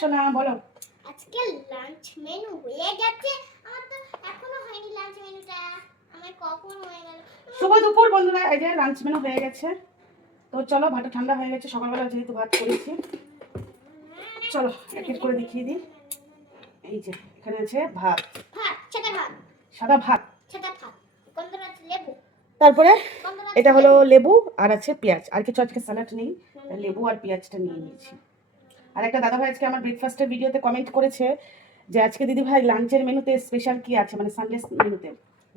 শোনা বলো। আজকে লাঞ্চ মেনু হয়ে গেছে। আমার তো এখনো হয়নি লাঞ্চ মেনুটা। আমার কখন হয়ে গেল? শুভ দুপুর বন্ধুরা, এই যে লাঞ্চ মেনু হয়ে গেছে। তো চলো, ভাতটা ঠান্ডা হয়ে গেছে, সকালবেলা যেহেতু ভাত করেছি। চলো এক এক করে দেখিয়ে দিই। এই যে এখানে আছে ভাত, সাদা ভাত, লেবু, তারপরে এটা হলো লেবু আর আছে পেঁয়াজ, আর কিছু আজকে স্যালাড নেই, তাই লেবু আর পেঁয়াজটা নিয়ে নিয়েছি। আর একটা দাদা ভাই আজকে আমার ব্রেকফাস্টের ভিডিওতে কমেন্ট করেছে যে আজকে দিদি ভাই লাঞ্চের মেনুতে স্পেশাল কি আছে, মানে সানডে মেনুতে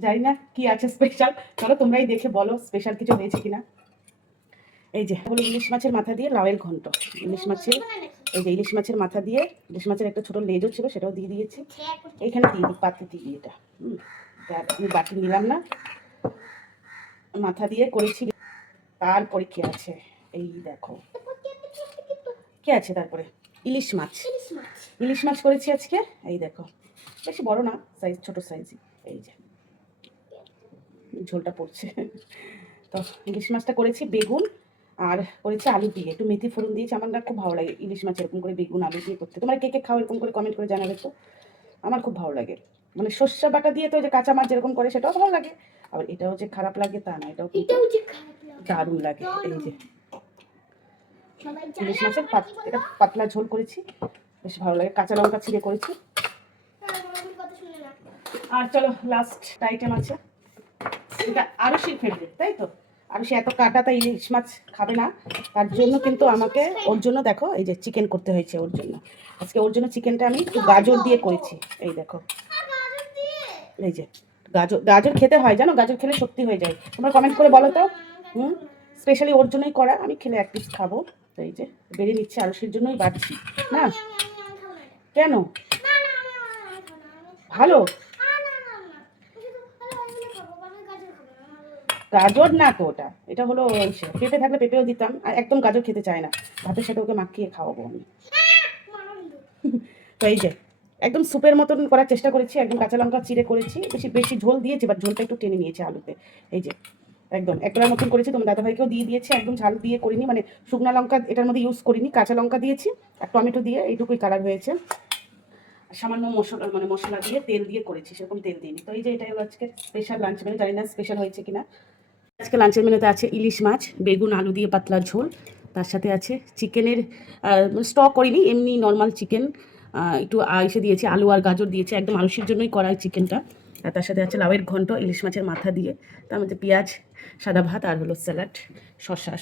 জানি না কি আছে স্পেশাল। চলো তোমরাই দেখে বলো স্পেশাল কিছু হয়েছে কিনা। এই যে হলো ইলিশ মাছের মাথা দিয়ে লাউয়ের ঘন্ট। ইলিশ মাছের, এই যে ইলিশ মাছের মাথা দিয়ে, ইলিশ মাছের একটা ছোট লেজও ছিল সেটাও দিয়ে দিয়েছি। এইখানে দিয়ে দিই পাতে দিই এটা। আমি বাটি নিলাম না, মাথা দিয়ে করেছি। তারপরে কি আছে এই দেখো, কি আছে তারপরে ইলিশ মাছ, ইলিশ মাছ করেছি আজকে। এই দেখো বেশি বড় না, সাইজ ছোট সাইজই। এই যে ঝোলটা পড়ছে। তো ইলিশ মাছটা করেছি বেগুন আর করেছি আলু দিয়ে, একটু মেথি ফোড়ন দিয়েছি। আমার না খুব ভালো লাগে ইলিশ মাছ এরকম করে বেগুন আলু দিয়ে করতে। তোমরা কে কে খাও এরকম করে কমেন্ট করে জানাবে তো। আমার খুব ভালো লাগে, মানে সর্ষে বাটা দিয়ে তো যে কাঁচা মাছ যেরকম করে সেটাও ভালো লাগে, আবার এটাও যে খারাপ লাগে তা না, এটাও দারুণ লাগে। এই যে ইলিশ মাছের এটা পাতলা ঝোল করেছি, বেশ ভালো লাগে। কাঁচা লঙ্কা ছিঁড়ে করেছি। আর চলো লাস্ট আইটেম আছে, এটা আরুষির ফেভারিট, তাই তো। আরুষি এত কাটাটা ইলিশ মাছ খাবে না, তার জন্য কিন্তু আমাকে ওর জন্য দেখো এই যে চিকেন করতে হয়েছে ওর জন্য। আজকে ওর জন্য চিকেনটা আমি একটু গাজর দিয়ে করেছি। এই দেখো, এই যে গাজর, গাজর খেতে হয় জানো, গাজর খেলে শক্তি হয়ে যায়। তোমরা কমেন্ট করে বলো তো। স্পেশালি ওর জন্যই করা, আমি খেলে এক পিস খাবো। তো এই যে বেড়ে নিচ্ছি, আরুষির জন্যই বাড়ছি না। কেন? ভালো গাজর না তো ওটা, এটা হলো পেঁপে থাকলে পেঁপেও দিতাম, আর একদম গাজর খেতে চায় না, ভাতের সাথে ওকে মাখিয়ে খাওয়াবো আমি। তো এই যে একদম স্যুপের মতন করার চেষ্টা করেছি, একদম কাঁচা লঙ্কা চিড়ে করেছি, বেশি বেশি ঝোল দিয়েছি, বাট ঝোলটা একটু টেনে নিয়েছে আলুতে। এই যে একদম একটার মতন করেছি, তোমার দাদাভাইকেও দিয়ে দিয়েছি। একদম ঝাল দিয়ে করিনি, মানে শুকনো লঙ্কা এটার মধ্যে ইউজ করিনি, কাঁচা লঙ্কা দিয়েছি আর টমেটো দিয়ে, এইটুকুই কালার হয়েছে। সামান্য মশলা, মানে মশলা দিয়ে তেল দিয়ে করেছি, সেরকম তেল দিইনি। তো এই যে এটাই হলো আজকে স্পেশাল লাঞ্চ মেনু, জানি না স্পেশাল হয়েছে কিনা। আজকে লাঞ্চের মেনুতে আছে ইলিশ মাছ, বেগুন আলু দিয়ে পাতলা ঝোল, তার সাথে আছে চিকেনের স্টক করিনি, এমনি নর্মাল চিকেন, একটু এসে দিয়েছি আলু আর গাজর দিয়েছি, একদম আলুষির জন্যই করা চিকেনটা। আর তার সাথে আছে লাউয়ের ঘন্ট ইলিশ মাছের মাথা দিয়ে, তার মধ্যে পেঁয়াজ, সাদা ভাত আর হলো স্যালাড,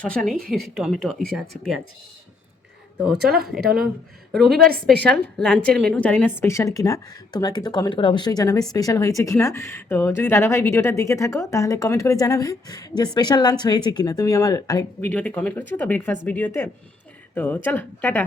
শসা নেই, টমেটো ইসে আছে, পেঁয়াজ। তো চলো, এটা হলো রবিবার স্পেশাল লাঞ্চের মেনু, জানি না স্পেশাল কিনা, তোমরা কিন্তু কমেন্ট করে অবশ্যই জানাবে স্পেশাল হয়েছে কিনা। তো যদি দাদাভাই ভিডিওটা দেখে থাকো তাহলে কমেন্ট করে জানাবে যে স্পেশাল লাঞ্চ হয়েছে কিনা। তুমি আমার আরেক ভিডিওতে কমেন্ট করেছো তো, ব্রেকফাস্ট ভিডিওতে। তো চলো টাটা।